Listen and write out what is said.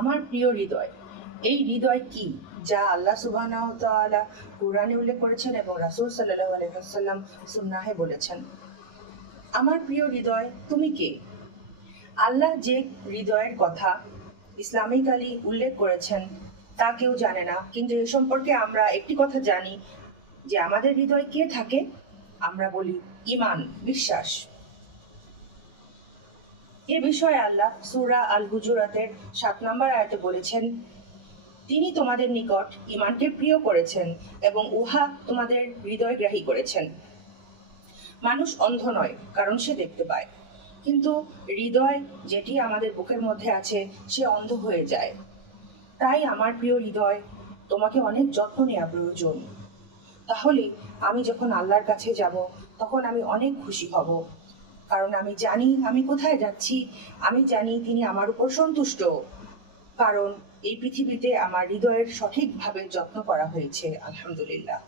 আমার প্রিয় হৃদয়, এই হৃদয় কি যা আল্লাহ সুবহানাহু ওয়া তাআলা কুরআনে উল্লেখ করেছেন এবং রাসূল সাল্লাল্লাহু আলাইহি ওয়াসাল্লাম সুন্নাহে বলেছেন। আমার প্রিয় হৃদয়, তুমি কে? আল্লাহ যে হৃদয়ের কথা ইসলামিক্যালি উল্লেখ করেছেন তা কেউ জানে না, কিন্তু এ সম্পর্কে আমরা একটি কথা জানি যে আমাদের হৃদয় কে থাকে। আমরা বলি ঈমান, বিশ্বাস। এ বিষয়ে আল্লাহ সূরা আল হুজুরাতের ৭ নম্বর আয়াতে বলেছেন, তিনি তোমাদের নিকট ঈমানকে প্রিয় করেছেন এবং উহা তোমাদের হৃদয়গ্রাহী করেছেন। মানুষ অন্ধ নয়, কারণ সে দেখতে পায়, কিন্তু হৃদয় যেটি আমাদের বুকের মধ্যে আছে সে অন্ধ হয়ে যায়। তাই আমার প্রিয় হৃদয়, তোমাকে অনেক যত্ন নেওয়া প্রয়োজন। তাহলে আমি যখন আল্লাহর কাছে যাব তখন আমি অনেক খুশি হব, কারণ আমি জানি আমি কোথায় যাচ্ছি। আমি জানি তিনি আমার উপর সন্তুষ্ট, কারণ এই পৃথিবীতে আমার হৃদয়ের সঠিকভাবে যত্ন করা হয়েছে, আলহামদুলিল্লাহ।